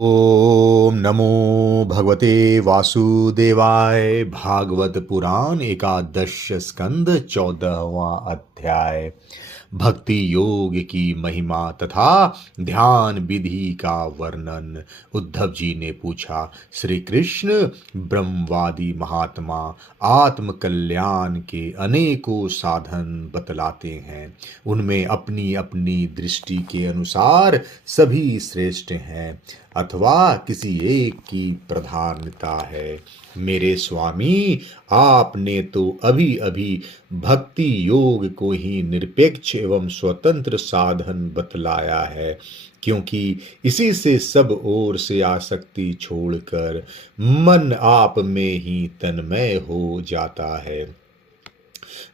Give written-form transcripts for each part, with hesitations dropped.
ओम नमो भगवते वासुदेवाय। भागवत पुराण एकादश स्कंद 14वां अध्याय। भक्ति योग की महिमा तथा ध्यान विधि का वर्णन। उद्धव जी ने पूछा, श्री कृष्ण ब्रह्मवादी महात्मा आत्म कल्याण के अनेकों साधन बतलाते हैं। उनमें अपनी अपनी दृष्टि के अनुसार सभी श्रेष्ठ हैं अथवा किसी एक की प्रधानता है। मेरे स्वामी, आपने तो अभी अभी भक्ति योग को ही निरपेक्ष एवं स्वतंत्र साधन बतलाया है, क्योंकि इसी से सब ओर से आसक्ति छोड़कर मन आप में ही तन्मय हो जाता है।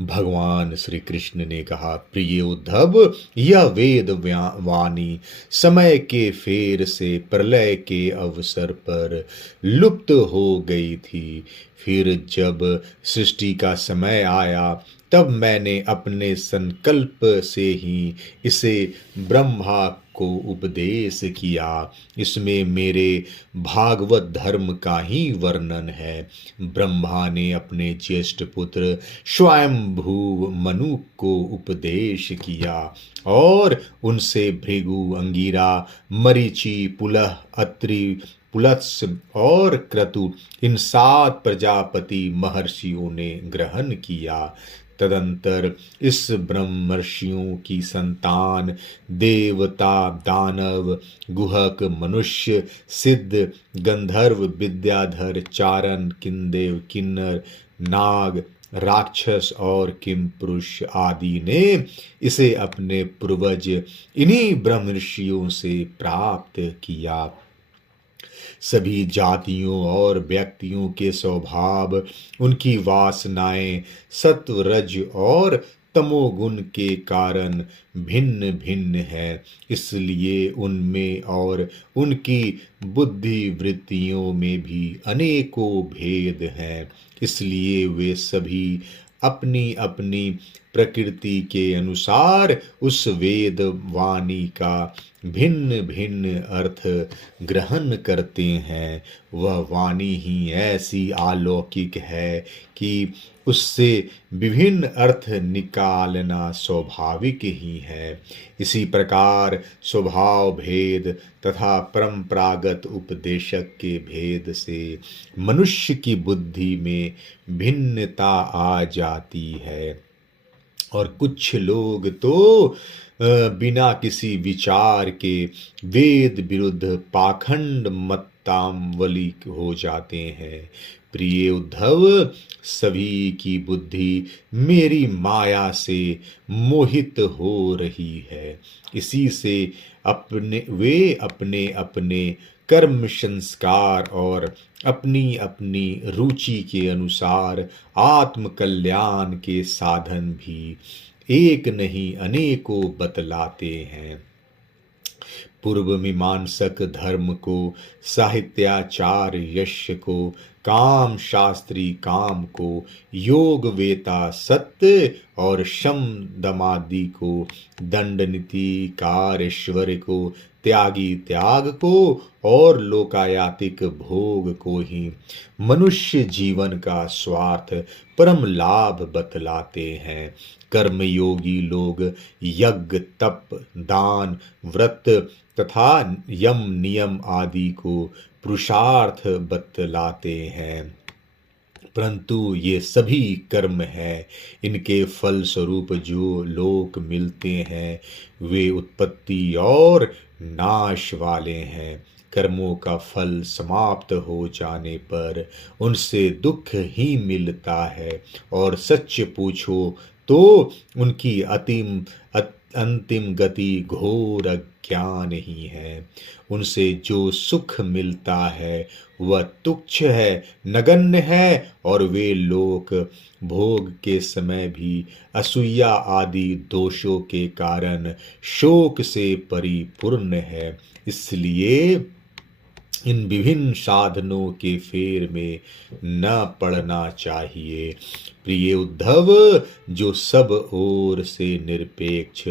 भगवान श्री कृष्ण ने कहा, प्रिय उद्धव, यह वेद वाणी समय के फेर से प्रलय के अवसर पर लुप्त हो गई थी। फिर जब सृष्टि का समय आया तब मैंने अपने संकल्प से ही इसे ब्रह्मा को उपदेश किया। इसमें मेरे भागवत धर्म का ही वर्णन है। ब्रह्मा ने अपने ज्येष्ठ पुत्र स्वयंभू मनु को उपदेश किया और उनसे भृगु, अंगिरा, मरीचि, पुलह, अत्रि, पुलत्स और क्रतु इन 7 प्रजापति महर्षियों ने ग्रहण किया। तदंतर इस ब्रह्मर्षियों की संतान देवता, दानव, गुहक, मनुष्य, सिद्ध, गंधर्व, विद्याधर, चारण, किंदेव, किन्नर, नाग, राक्षस और किम पुरुष आदि ने इसे अपने पूर्वज इन्हीं ब्रह्मर्षियों से प्राप्त किया। सभी जातियों और व्यक्तियों के स्वभाव, उनकी वासनाएं सत्व, रज और तमोगुण के कारण भिन्न भिन्न है। इसलिए उनमें और उनकी बुद्धि वृत्तियों में भी अनेकों भेद हैं। इसलिए वे सभी अपनी अपनी प्रकृति के अनुसार उस वेद वाणी का भिन्न भिन्न अर्थ ग्रहण करते हैं। वह वाणी ही ऐसी अलौकिक है कि उससे विभिन्न अर्थ निकालना स्वाभाविक ही है। इसी प्रकार स्वभाव भेद तथा परंपरागत उपदेशक के भेद से मनुष्य की बुद्धि में भिन्नता आ जाती है। और कुछ लोग तो बिना किसी विचार के वेद विरुद्ध पाखंड मतांवली हो जाते हैं। प्रिय उद्धव, सभी की बुद्धि मेरी माया से मोहित हो रही है। इसी से वे अपने अपने कर्म संस्कार और अपनी अपनी रुचि के अनुसार आत्म कल्याण के साधन भी एक नहीं अनेकों बतलाते हैं। पूर्व मीमांसक धर्म को, साहित्याचार यश को, काम शास्त्री काम को, योग वेता सत्य और शम दमादि को, दंड नीति कार को, त्यागी त्याग को और लोकायातिक भोग को ही मनुष्य जीवन का स्वार्थ परम लाभ बतलाते हैं। कर्मयोगी लोग यज्ञ, तप, दान, व्रत तथा यम नियम आदि को पुरुषार्थ बतलाते हैं, परंतु ये सभी कर्म है। इनके फल स्वरूप जो लोक मिलते हैं वे उत्पत्ति और नाश वाले हैं। कर्मों का फल समाप्त हो जाने पर उनसे दुख ही मिलता है, और सच पूछो तो उनकी अंतिम गति घोर अज्ञान ही है। उनसे जो सुख मिलता है वह तुच्छ है, नगण्य है, और वे लोक भोग के समय भी असूया आदि दोषों के कारण शोक से परिपूर्ण है। इसलिए इन विभिन्न साधनों के फेर में न पड़ना चाहिए। प्रिय उद्धव, जो सब ओर से निरपेक्ष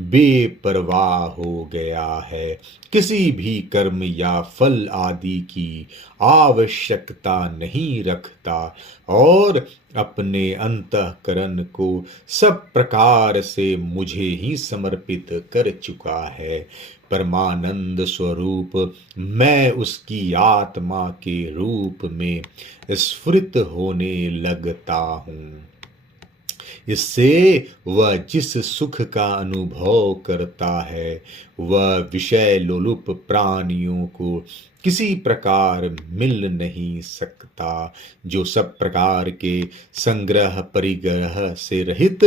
बेपरवाह हो गया है, किसी भी कर्म या फल आदि की आवश्यकता नहीं रखता और अपने अंतःकरण को सब प्रकार से मुझे ही समर्पित कर चुका है, परमानंद स्वरूप मैं उसकी आत्मा के रूप में स्फुरित होने लगता हूँ। इससे वह जिस सुख का अनुभव करता है वह विषय लोलुप प्राणियों को किसी प्रकार मिल नहीं सकता, जो सब प्रकार के संग्रह परिग्रह से रहित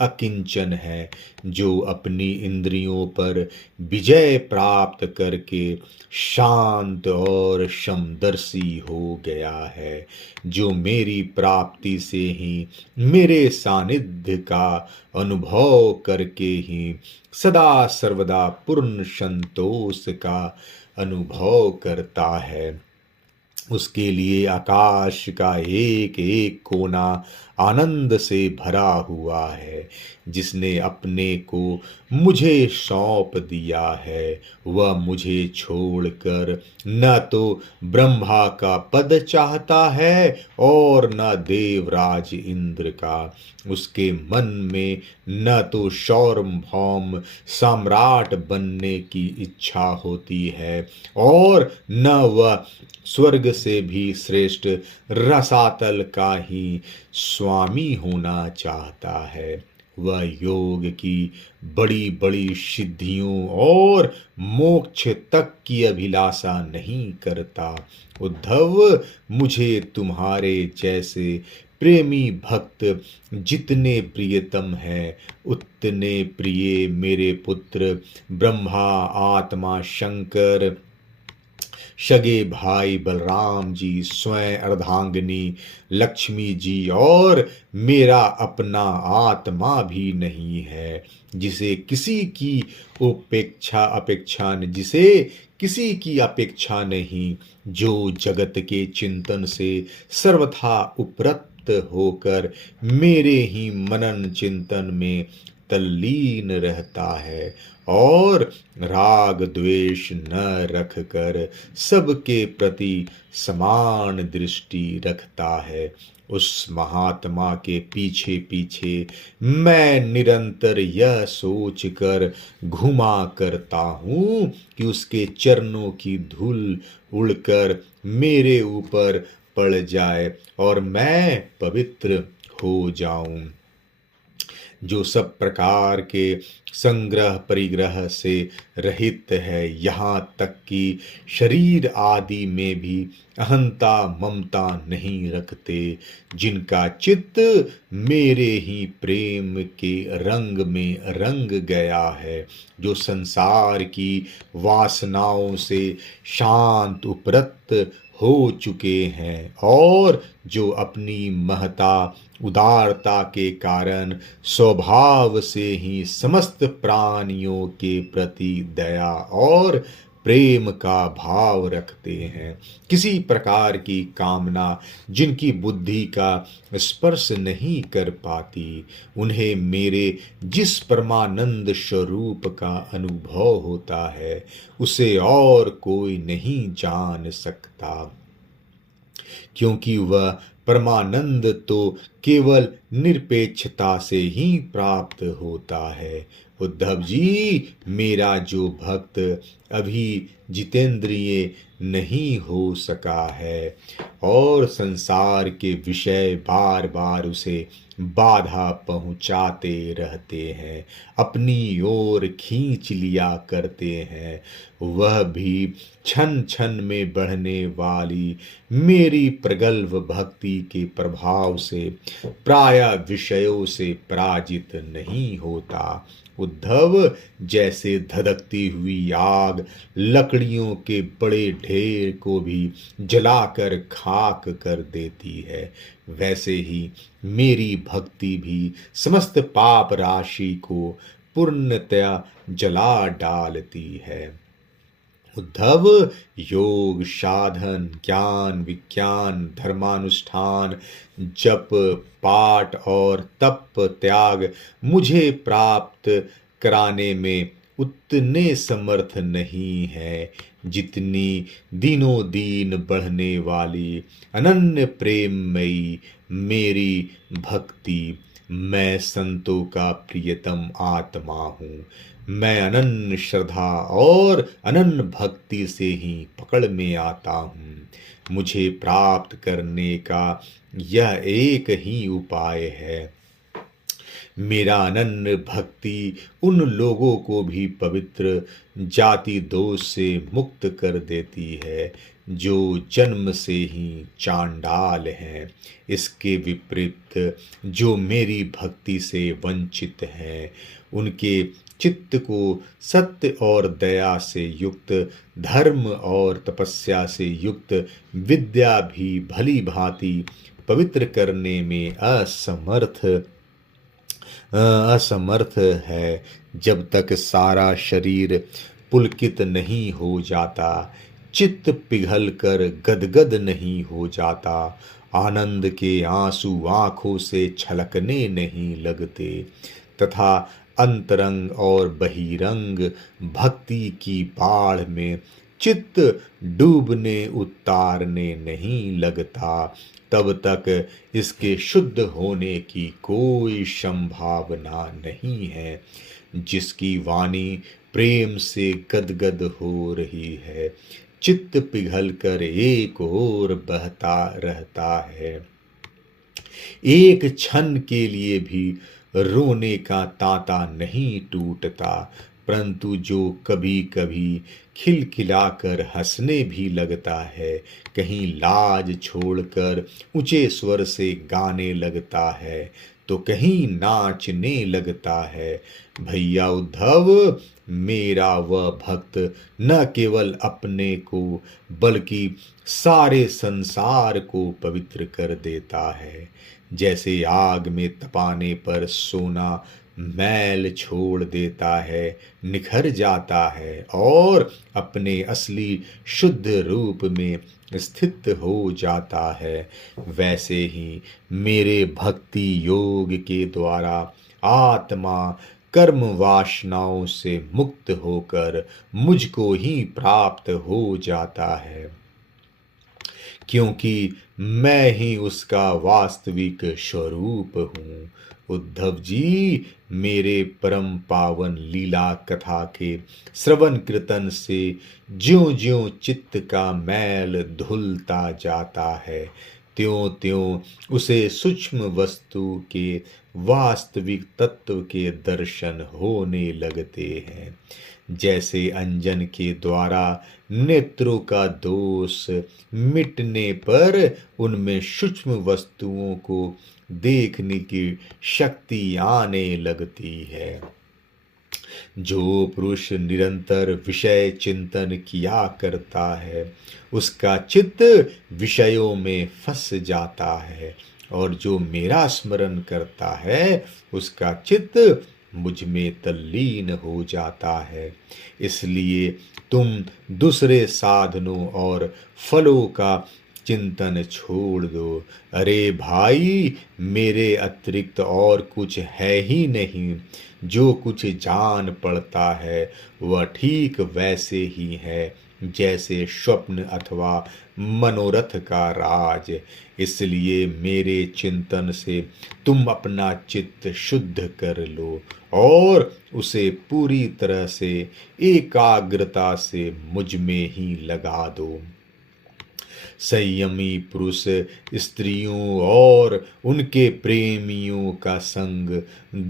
अकिंचन है, जो अपनी इंद्रियों पर विजय प्राप्त करके शांत और समदर्शी हो गया है, जो मेरी प्राप्ति से ही मेरे सानिध्य का अनुभव करके ही सदा सर्वदा पूर्ण संतोष का अनुभव करता है। उसके लिए आकाश का एक एक कोना आनंद से भरा हुआ है। जिसने अपने को मुझे सौंप दिया है वह मुझे छोड़कर न तो ब्रह्मा का पद चाहता है और न देवराज इंद्र का। उसके मन में न तो सार्वभौम सम्राट बनने की इच्छा होती है और न वह स्वर्ग से भी श्रेष्ठ रसातल का ही स्वामी होना चाहता है। वह योग की बड़ी बड़ी सिद्धियों और मोक्ष तक की अभिलाषा नहीं करता। उद्धव, मुझे तुम्हारे जैसे प्रेमी भक्त जितने प्रियतम हैं उतने प्रिय मेरे पुत्र ब्रह्मा, आत्मा शंकर, सगे भाई बलराम जी, स्वयं अर्धांगिनी लक्ष्मी जी और मेरा अपना आत्मा भी नहीं है, जिसे किसी की अपेक्षा नहीं, जो जगत के चिंतन से सर्वथा उपरत होकर मेरे ही मनन चिंतन में तल्लीन रहता है और राग द्वेष न रख कर सबके प्रति समान दृष्टि रखता है। उस महात्मा के पीछे पीछे मैं निरंतर यह सोचकर घुमा करता हूँ कि उसके चरणों की धूल उड़कर मेरे ऊपर पड़ जाए और मैं पवित्र हो जाऊं। जो सब प्रकार के संग्रह परिग्रह से रहित है, यहाँ तक कि शरीर आदि में भी अहंता ममता नहीं रखते, जिनका चित्त मेरे ही प्रेम के रंग में रंग गया है, जो संसार की वासनाओं से शांत उपरत हो चुके हैं और जो अपनी महता उदारता के कारण स्वभाव से ही समस्त प्राणियों के प्रति दया और प्रेम का भाव रखते हैं। किसी प्रकार की कामना जिनकी बुद्धि का स्पर्श नहीं कर पाती, उन्हें मेरे जिस परमानंद स्वरूप का अनुभव होता है उसे और कोई नहीं जान सकता, क्योंकि वह परमानंद तो केवल निरपेक्षता से ही प्राप्त होता है। उद्धव जी, मेरा जो भक्त अभी जितेंद्रिय नहीं हो सका है और संसार के विषय बार बार उसे बाधा पहुंचाते रहते हैं, अपनी ओर खींच लिया करते हैं, वह भी क्षण क्षण में बढ़ने वाली मेरी प्रगल्भ भक्ति के प्रभाव से प्रायः विषयों से पराजित नहीं होता। उद्धव, जैसे धधकती हुई आग लकड़ियों के बड़े ढेर को भी जलाकर खाक कर देती है, वैसे ही मेरी भक्ति भी समस्त पाप राशि को पूर्णतया जला डालती है। उद्धव, योग साधन, ज्ञान विज्ञान, धर्मानुष्ठान, जप पाठ और तप त्याग मुझे प्राप्त कराने में उतने समर्थ नहीं है जितनी दिनों दिन बढ़ने वाली अनन्य प्रेममयी मेरी भक्ति। मैं संतों का प्रियतम आत्मा हूँ। मैं अनन्य श्रद्धा और अनन्य भक्ति से ही पकड़ में आता हूँ। मुझे प्राप्त करने का यह एक ही उपाय है। मेरा अनन्य भक्ति उन लोगों को भी पवित्र जाति दोष से मुक्त कर देती है जो जन्म से ही चांडाल हैं। इसके विपरीत जो मेरी भक्ति से वंचित हैं, उनके चित्त को सत्य और दया से युक्त, धर्म और तपस्या से युक्त विद्या भी भली भांति पवित्र करने में असमर्थ है। जब तक सारा शरीर पुलकित नहीं हो जाता, चित्त पिघल कर गदगद नहीं हो जाता, आनंद के आंसू आंखों से छलकने नहीं लगते तथा अंतरंग और बहिरंग भक्ति की बाढ़ में चित्त डूबने उतारने नहीं लगता, तब तक इसके शुद्ध होने की कोई संभावना नहीं है। जिसकी वाणी प्रेम से गदगद हो रही है, चित्त पिघल कर एक ओर बहता रहता है। एक क्षण के लिए भी रोने का तांता नहीं टूटता, परंतु जो कभी कभी खिलखिलाकर हंसने भी लगता है, कहीं लाज छोड़कर ऊंचे स्वर से गाने लगता है, तो कहीं नाचने लगता है। भैया उद्धव, मेरा वह भक्त न केवल अपने को बल्कि सारे संसार को पवित्र कर देता है। जैसे आग में तपाने पर सोना मैल छोड़ देता है, निखर जाता है और अपने असली शुद्ध रूप में स्थित हो जाता है, वैसे ही मेरे भक्ति योग के द्वारा आत्मा कर्म वासनाओं से मुक्त होकर मुझको ही प्राप्त हो जाता है, क्योंकि मैं ही उसका वास्तविक स्वरूप हूँ। उद्धव जी, मेरे परम पावन लीला कथा के श्रवण कीर्तन से ज्यों ज्यों चित्त का मैल धुलता जाता है, त्यों त्यों उसे सूक्ष्म वस्तु के वास्तविक तत्व के दर्शन होने लगते हैं। जैसे अंजन के द्वारा नेत्रों का दोष मिटने पर उनमें सूक्ष्म वस्तुओं को देखने की शक्ति आने लगती है। जो पुरुष निरंतर विषय चिंतन किया करता है, उसका चित्त विषयों में फंस जाता है, और जो मेरा स्मरण करता है, उसका चित्त मुझ में तल्लीन हो जाता है। इसलिए तुम दूसरे साधनों और फलों का चिंतन छोड़ दो। अरे भाई, मेरे अतिरिक्त और कुछ है ही नहीं। जो कुछ जान पड़ता है वह ठीक वैसे ही है जैसे स्वप्न अथवा मनोरथ का राज। इसलिए मेरे चिंतन से तुम अपना चित्त शुद्ध कर लो और उसे पूरी तरह से एकाग्रता से मुझ में ही लगा दो। संयमी पुरुष स्त्रियों और उनके प्रेमियों का संग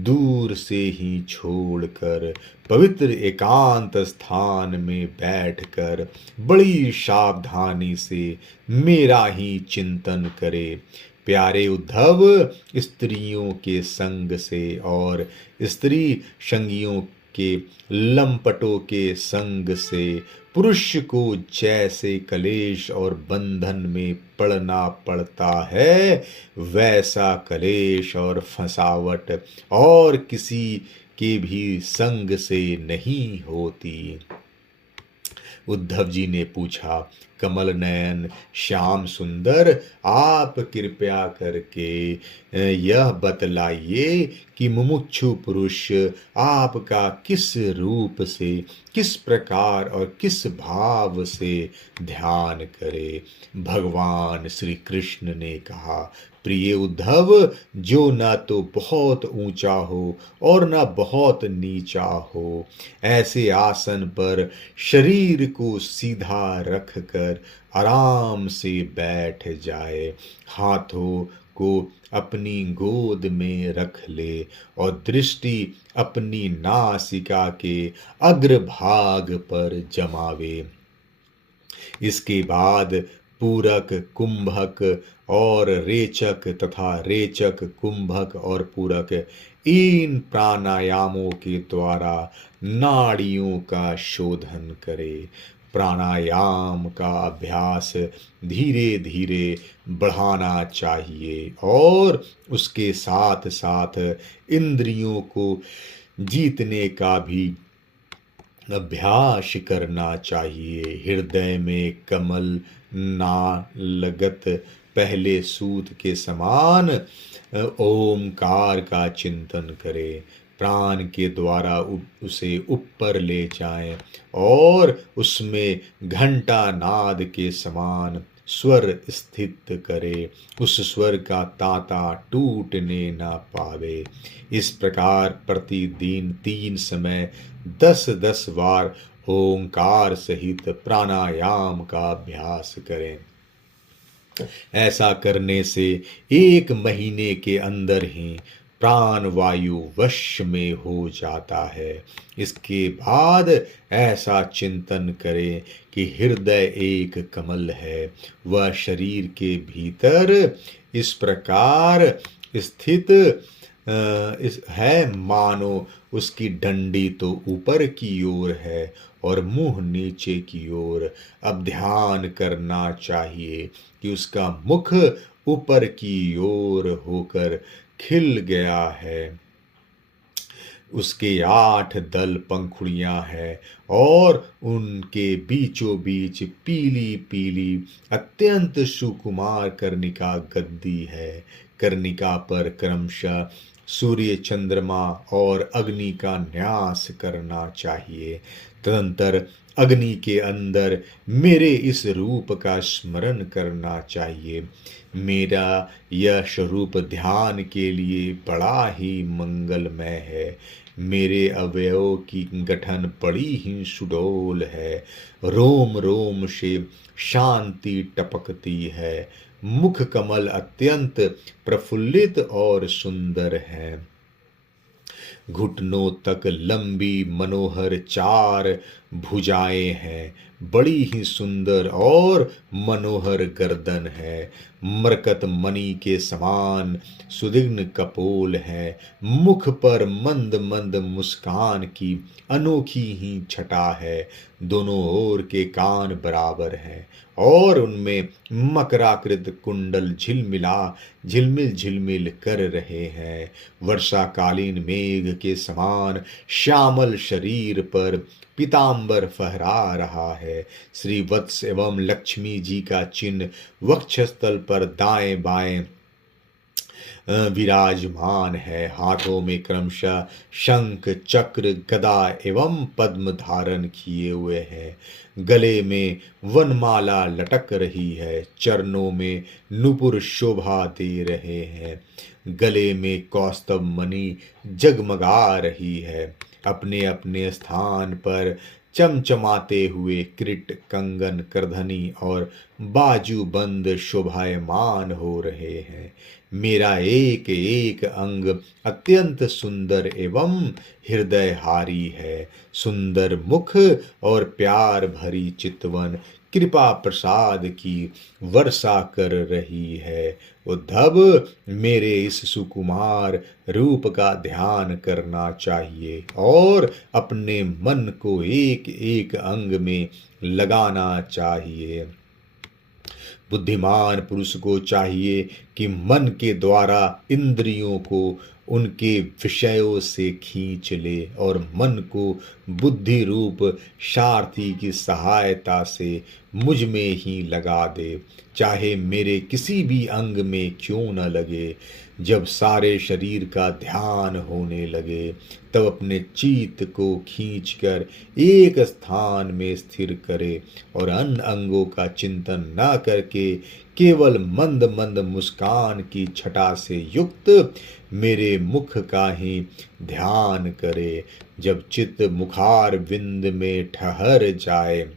दूर से ही छोड़कर पवित्र एकांत स्थान में बैठकर बड़ी सावधानी से मेरा ही चिंतन करे। प्यारे उद्धव, स्त्रियों के संग से और स्त्री संगियों के लंपटों के संग से पुरुष को जैसे कलेश और बंधन में पड़ना पड़ता है, वैसा कलेश और फंसावट और किसी के भी संग से नहीं होती। उद्धव जी ने पूछा, कमल नयन श्याम सुंदर, आप कृपया करके यह बतलाइए कि मुमुक्षु पुरुष आपका किस रूप से, किस प्रकार और किस भाव से ध्यान करे। भगवान श्री कृष्ण ने कहा, प्रिय उद्धव, जो न तो बहुत ऊंचा हो और न बहुत नीचा हो, ऐसे आसन पर शरीर को सीधा रख कर आराम से बैठ जाए, हाथों को अपनी गोद में रख ले और दृष्टि अपनी नासिका के अग्रभाग पर जमावे। इसके बाद पूरक, कुंभक और रेचक तथा रेचक, कुंभक और पूरक, इन प्राणायामों के द्वारा नाड़ियों का शोधन करे। प्राणायाम का अभ्यास धीरे धीरे बढ़ाना चाहिए और उसके साथ साथ इंद्रियों को जीतने का भी अभ्यास करना चाहिए। हृदय में कमल ना लगत पहले सूत के समान ओमकार का चिंतन करे, प्राण के द्वारा उसे ऊपर ले जाएं और उसमें घंटा नाद के समान स्वर स्थित करे, उस स्वर का तांता टूटने ना पावे। इस प्रकार प्रतिदिन 3 समय 10-10 बार ओंकार सहित प्राणायाम का अभ्यास करें। ऐसा करने से 1 महीने के अंदर ही प्राण वायु वश में हो जाता है। इसके बाद ऐसा चिंतन करें कि हृदय एक कमल है, वह शरीर के भीतर इस प्रकार स्थित है मानो उसकी डंडी तो ऊपर की ओर है और मुंह नीचे की ओर। अब ध्यान करना चाहिए कि उसका मुख ऊपर की ओर होकर खिल गया है, उसके 8 दल पंखुड़ियां हैं और उनके बीचों बीच पीली पीली अत्यंत सुकुमार कर्णिका गद्दी है। कर्णिका पर क्रमशः सूर्य, चंद्रमा और अग्नि का न्यास करना चाहिए। तदंतर अग्नि के अंदर मेरे इस रूप का स्मरण करना चाहिए। मेरा यह स्वरूप ध्यान के लिए बड़ा ही मंगलमय है। मेरे अवयवों की गठन बड़ी ही सुडौल है, रोम रोम से शांति टपकती है। मुख कमल अत्यंत प्रफुल्लित और सुंदर है। घुटनों तक लंबी मनोहर 4 भुजाएं हैं, बड़ी ही सुंदर और मनोहर गर्दन है। मरकत मणि के समान सुदीर्ण कपोल है। मुख पर मंद मंद मुस्कान की अनोखी ही छटा है। दोनों ओर के कान बराबर हैं और उनमें मकराकृत कुंडल झिलमिल झिलमिल कर रहे हैं। वर्षाकालीन मेघ के समान श्यामल शरीर पर पीतांबर फहरा रहा है। श्री वत्स एवं लक्ष्मी जी का चिन्ह वक्षस्थल पर दाएं बाएं विराजमान है। हाथों में क्रमशः शंख, चक्र, गदा एवं पद्म धारण किए हुए हैं। गले में वनमाला लटक रही है। चरणों में नुपुर शोभा दे रहे हैं। गले में कौस्तभ मणि जगमगा रही है। अपने अपने स्थान पर चमचमाते हुए किरीट, कंगन, करधनी और बाजूबंद शोभायमान हो रहे हैं। मेरा एक एक अंग अत्यंत सुंदर एवं हृदयहारी है। सुंदर मुख और प्यार भरी चितवन कृपा प्रसाद की वर्षा कर रही है। उद्धव, मेरे इस सुकुमार रूप का ध्यान करना चाहिए और अपने मन को एक एक अंग में लगाना चाहिए। बुद्धिमान पुरुष को चाहिए कि मन के द्वारा इंद्रियों को उनके विषयों से खींच ले और मन को बुद्धि रूप सारथी की सहायता से मुझ में ही लगा दे, चाहे मेरे किसी भी अंग में क्यों न लगे। जब सारे शरीर का ध्यान होने लगे, तब अपने चित्त को खींचकर एक स्थान में स्थिर करे और अन्य अंगों का चिंतन न करके केवल मंद मंद मुस्कान की छटा से युक्त मेरे मुख का ही ध्यान करे। जब चित्त मुखार बिंद में ठहर जाए,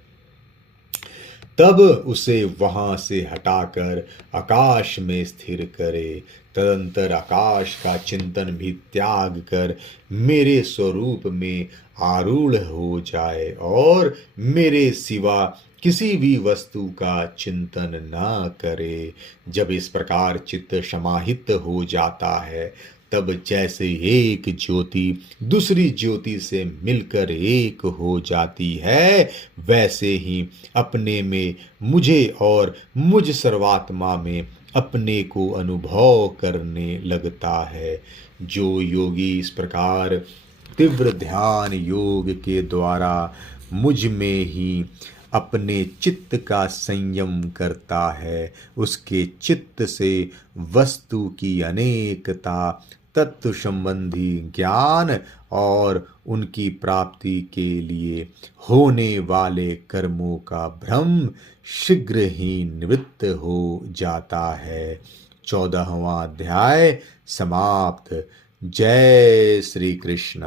तब उसे वहां से हटाकर आकाश में स्थिर करे। तदंतर आकाश का चिंतन भी त्याग कर मेरे स्वरूप में आरूढ़ हो जाए और मेरे सिवा किसी भी वस्तु का चिंतन न करे। जब इस प्रकार चित्त समाहित हो जाता है, तब जैसे एक ज्योति दूसरी ज्योति से मिलकर एक हो जाती है, वैसे ही अपने में मुझे और मुझ सर्वात्मा में अपने को अनुभव करने लगता है। जो योगी इस प्रकार तीव्र ध्यान योग के द्वारा मुझ में ही अपने चित्त का संयम करता है, उसके चित्त से वस्तु की अनेकता, तत्व संबंधी ज्ञान और उनकी प्राप्ति के लिए होने वाले कर्मों का भ्रम शीघ्र ही निवृत्त हो जाता है। 14वां अध्याय समाप्त। जय श्री कृष्ण।